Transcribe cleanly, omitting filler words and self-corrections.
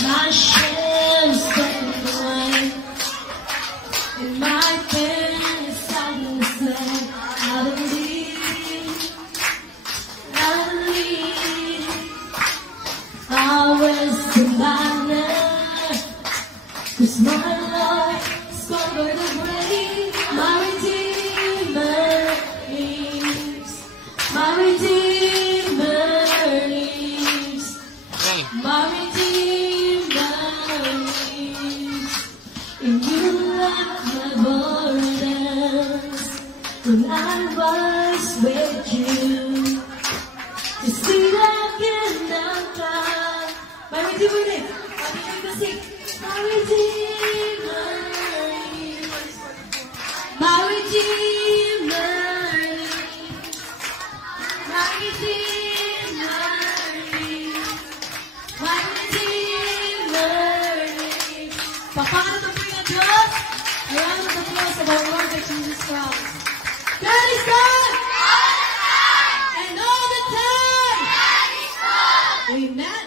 My shame stepping away. In my pain, sadness, I believe, I was the madness, 'cause my love is covered the grave. My Redeemer lives, my Redeemer lives, my Redeemer lives. And you left my burdens when I was with you. To see that again now, God. My Redeemer lives. My Redeemer lives. My Redeemer lives. My Redeemer lives. My Redeemer lives. Papaano ito po yung Diyos? A round of applause of our Lord Jesus Christ. God is God! And all the time! Amen.